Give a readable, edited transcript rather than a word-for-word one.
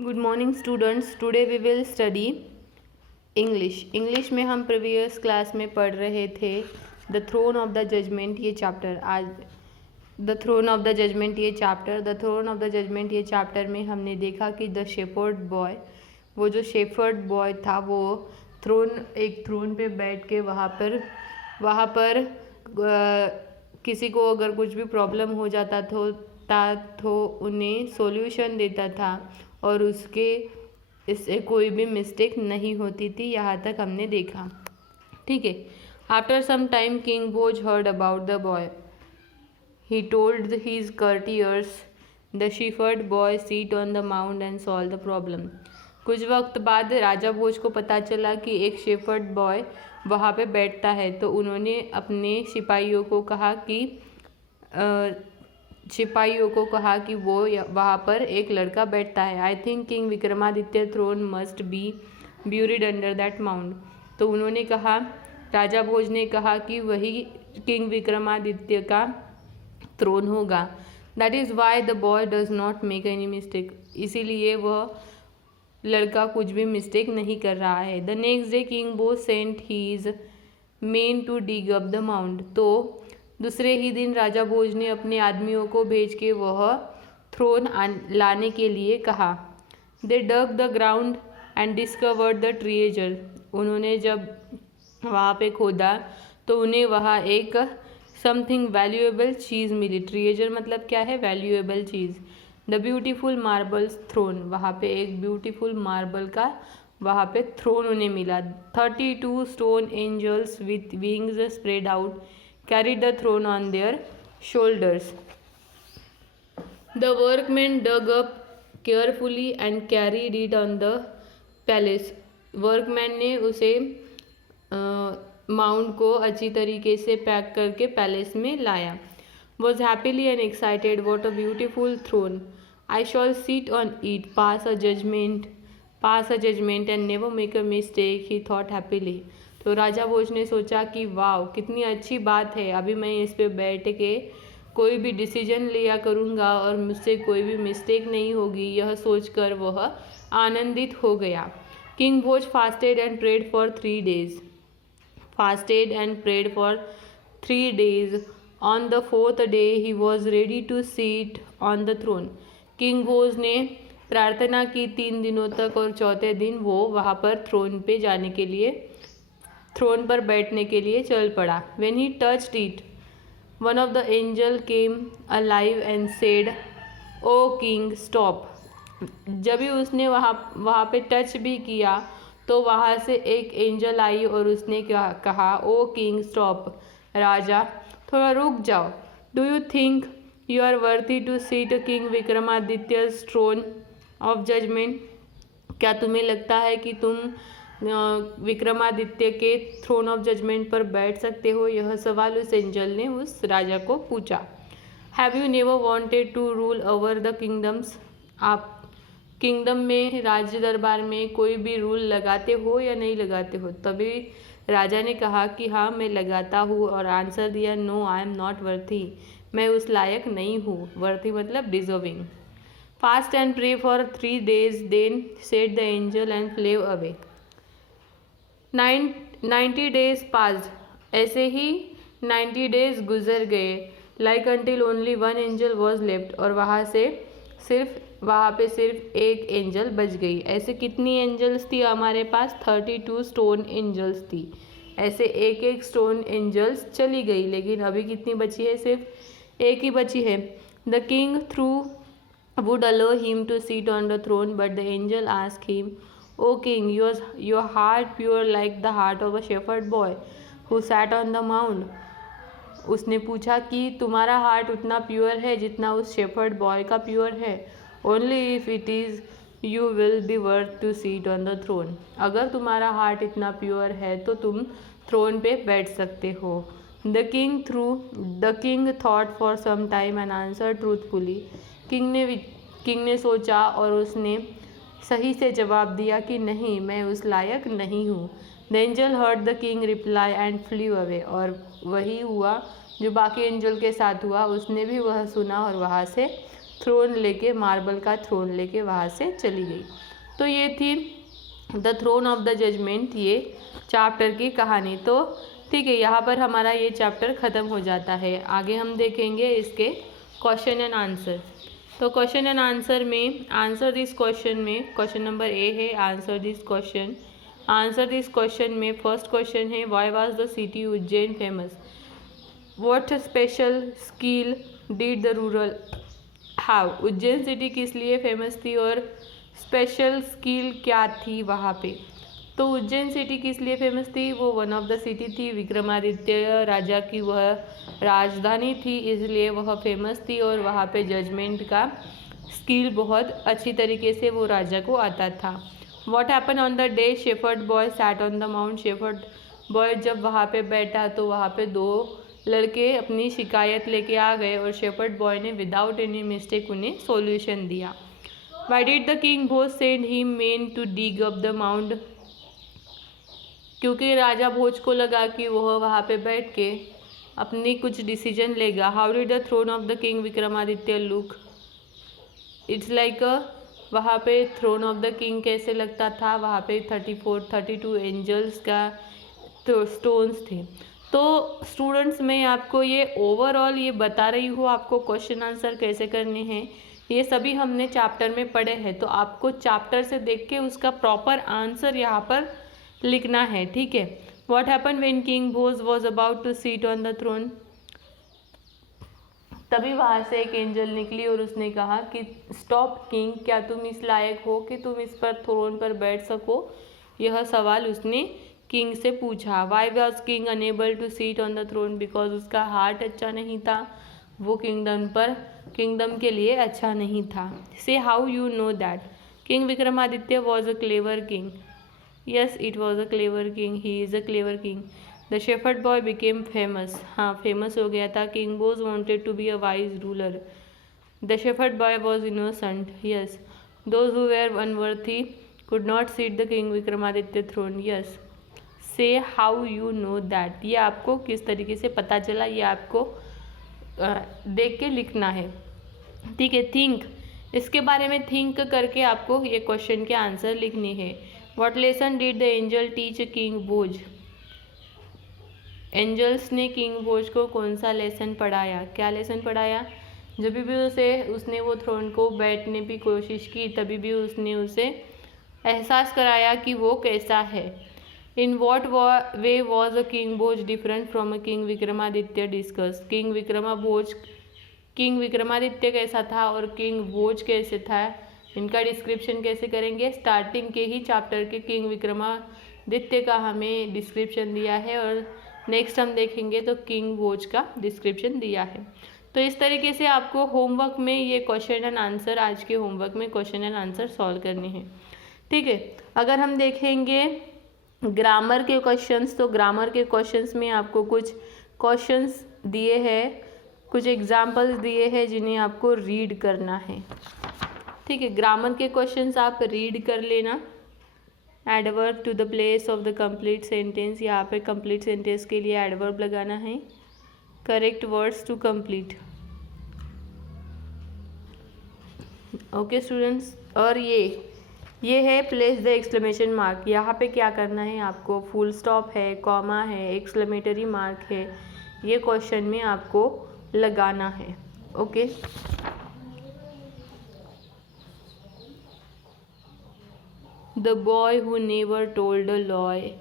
Good morning students, today we will study English में हम previous class में पढ़ रहे थे the throne of the judgment ये चैप्टर। आज the throne of the judgment ये चैप्टर में हमने देखा कि द शेफर्ड बॉय, वो जो शेफर्ड बॉय था वो एक थ्रोन पे बैठ के वहाँ पर किसी को अगर कुछ भी प्रॉब्लम हो जाता तो उन्हें सॉल्यूशन देता था और इससे कोई भी मिस्टेक नहीं होती थी। यहाँ तक हमने देखा, ठीक है। After some time king Bhoj heard about the boy, he told his courtiers the shepherd boy sit on the mount and solve the problem. कुछ वक्त बाद राजा भोज को पता चला कि एक शेफर्ड बॉय वहाँ पे बैठता है, तो उन्होंने अपने सिपाहियों को कहा कि वो वहाँ पर एक लड़का बैठता है। I think king Vikramaditya throne must be buried under that mount. तो उन्होंने कहा, राजा भोज ने कहा कि वही किंग विक्रमादित्य का थ्रोन होगा। That is why the boy does not make any mistake, इसीलिए वह लड़का कुछ भी मिस्टेक नहीं कर रहा है। The next day king Bhoj sent his men to dig up the mount. तो दूसरे ही दिन राजा भोज ने अपने आदमियों को भेज के वह थ्रोन लाने के लिए कहा। They dug the ground and discovered the treasure. उन्होंने जब वहाँ पे खोदा तो उन्हें वहाँ एक समथिंग वैल्यूएबल चीज़ मिली। ट्रेजर मतलब क्या है? वैल्यूएबल चीज़। द ब्यूटीफुल मार्बल्स थ्रोन, वहाँ पे एक ब्यूटीफुल मार्बल का वहाँ पे थ्रोन उन्हें मिला। 32 stone angels with wings spread out carried the throne on their shoulders. The workmen dug up carefully and carried it on the palace. Workman ने उसे माउंट को अच्छी तरीके से पैक करके पैलेस में लाया। Was happily and excited, what a beautiful throne. I shall sit on it, pass a judgment and never make a mistake, he thought happily. तो राजा भोज ने सोचा कि वाह कितनी अच्छी बात है, अभी मैं इस पे बैठ के कोई भी डिसीजन लिया करूँगा और मुझसे कोई भी मिस्टेक नहीं होगी, यह सोचकर वह आनंदित हो गया। King Bhoj fasted and prayed for 3 days। On the 4th day he was ready to sit on the throne. King Bhoj ने प्रार्थना की 3 दिनों तक और चौथे दिन वो वहाँ पर थ्रोन पर बैठने के लिए चल पड़ा। When he touched it, one of the angel came alive and said, "O king, stop." जब भी उसने वहाँ पे टच भी किया तो वहाँ से एक एंजल आई और उसने कहा, "ओ किंग, स्टॉप." राजा थोड़ा रुक जाओ। Do you think you are worthy to sit king Vikramaditya throne of judgment? क्या तुम्हें लगता है कि तुम विक्रमादित्य के थ्रोन ऑफ जजमेंट पर बैठ सकते हो? यह सवाल उस एंजल ने उस राजा को पूछा। Have you never wanted to rule over the kingdoms? आप किंगडम में, राज्य दरबार में कोई भी रूल लगाते हो या नहीं लगाते हो? तभी राजा ने कहा कि हाँ मैं लगाता हूँ, और आंसर दिया, no I am not worthy, मैं उस लायक नहीं हूँ। वर्थी मतलब deserving. Fast and pray for 3 days, then said the angel and flew away. 90 days passed। ऐसे ही 90 days गुजर गए। Like until only 1 angel was left. और वहाँ पे सिर्फ एक एंजल बच गई। ऐसे कितनी एंजल्स थी हमारे पास? 32 स्टोन एंजल्स थी। ऐसे एक स्टोन एंजल्स चली गई, लेकिन अभी कितनी बची है? सिर्फ एक ही बची है। The king through would allow him to sit on the throne, but the angel asked him, "O king, your heart pure like the heart of a shepherd boy who sat on the mount." उसने पूछा कि तुम्हारा heart उतना pure है जितना उस shepherd boy का pure है। Only if it is, you will be worth to sit on the throne। अगर तुम्हारा हार्ट इतना प्योर है तो तुम थ्रोन पे बैठ सकते हो। The king thought for some time and answered truthfully। King ने सोचा और उसने सही से जवाब दिया कि नहीं, मैं उस लायक नहीं हूँ। The angel heard the king reply and flew away. और वही हुआ जो बाकी एंजल के साथ हुआ, उसने भी वह सुना और वहाँ से थ्रोन लेके, मार्बल का थ्रोन लेके वहाँ से चली गई। तो ये थी the throne of the judgment, ये चैप्टर की कहानी। तो ठीक है, यहाँ पर हमारा ये चैप्टर ख़त्म हो जाता है। आगे हम देखेंगे इसके क्वेश्चन एंड आंसर। तो क्वेश्चन एंड आंसर में आंसर दिस क्वेश्चन में क्वेश्चन नंबर ए है answer this question. Answer this question में फर्स्ट क्वेश्चन है why was the city Ujjain famous, what special skill did the rural have. Ujjain city किस लिए famous थी और special skill क्या थी वहाँ पे। तो उज्जैन सिटी किस लिए फेमस थी, वो वन ऑफ द सिटी थी, विक्रमादित्य राजा की वह राजधानी थी, इसलिए वह फेमस थी और वहाँ पे जजमेंट का स्किल बहुत अच्छी तरीके से वो राजा को आता था। What happen on the day shepherd boy sat on the mount. Shepherd boy जब वहाँ पे बैठा तो वहाँ पे दो लड़के अपनी शिकायत लेके आ गए और शेफर्ड बॉय ने विदाउट एनी मिस्टेक उन्हें सॉल्यूशन दिया। Why did the king Bhoj send him men to dig up the mount. क्योंकि राजा भोज को लगा कि वह वहाँ पे बैठ के अपनी कुछ डिसीजन लेगा। How did the throne of the king Vikramaditya look. It's like वहाँ पे थ्रोन ऑफ द किंग कैसे लगता था, वहाँ पे 32 एंजल्स का तो स्टोन्स थे। तो स्टूडेंट्स मैं आपको ये ओवरऑल ये बता रही हूँ आपको क्वेश्चन आंसर कैसे करने हैं, ये सभी हमने चैप्टर में पढ़े हैं। तो आपको चैप्टर से देख के उसका प्रॉपर आंसर यहाँ पर लिखना है, ठीक है। What happen when king Bhoj was about to sit on the throne. तभी वहाँ से एक एंजल निकली और उसने कहा कि स्टॉप किंग, क्या तुम इस लायक हो कि तुम इस पर थ्रोन पर बैठ सको। यह सवाल उसने किंग से पूछा। Why was king unable to sit on the throne, because उसका हार्ट अच्छा नहीं था, वो किंगडम के लिए अच्छा नहीं था। से how you know that. King Vikramaditya was a clever king. Yes, it was a clever king. He is a clever king. The shepherd boy became famous. हाँ, famous हो गया था. King Bose wanted to be a wise ruler. The shepherd boy was innocent. Yes. Those who were unworthy could not sit the king Vikramaditya throne. Yes. Say how you know that. ये आपको किस तरीके से पता चला, ये आपको देख के लिखना है, ठीक है। थिंक, इसके बारे में थिंक करके आपको ये क्वेश्चन के आंसर लिखने हैं। What lesson did the angel teach King Bhoj? Angels ने किंग भोज को कौन सा लेसन पढ़ाया, क्या लेसन पढ़ाया। जब भी उसने वो थ्रोन को बैठने की कोशिश की तभी भी उसने उसे एहसास कराया कि वो कैसा है। In what way was a king Bhoj different from a king Vikramaditya discuss. King Vikramaditya कैसा था और किंग भोज कैसे था, इनका डिस्क्रिप्शन कैसे करेंगे। स्टार्टिंग के ही चैप्टर के किंग विक्रमादित्य का हमें डिस्क्रिप्शन दिया है और नेक्स्ट हम देखेंगे तो किंग भोज का डिस्क्रिप्शन दिया है। तो इस तरीके से आपको होमवर्क में ये क्वेश्चन एंड आंसर, आज के होमवर्क में क्वेश्चन एंड आंसर सॉल्व करने हैं, ठीक है। अगर हम देखेंगे ग्रामर के क्वेश्चंस, तो ग्रामर के क्वेश्चंस में आपको कुछ क्वेश्चंस दिए हैं, कुछ एग्जाम्पल्स दिए हैं जिन्हें आपको रीड करना है, ठीक है। ग्रामर के क्वेश्चंस आप रीड कर लेना। Adverb to the place of the complete sentence, यहाँ पे कंप्लीट सेंटेंस के लिए एडवर्ब लगाना है। Correct words to complete, okay students. और ये है प्लेस द एक्सक्लेमेशन मार्क। यहाँ पे क्या करना है आपको, फुल स्टॉप है, कॉमा है, एक्सक्लेमेटरी मार्क है, ये क्वेश्चन में आपको लगाना है, okay. The boy who never told a lie.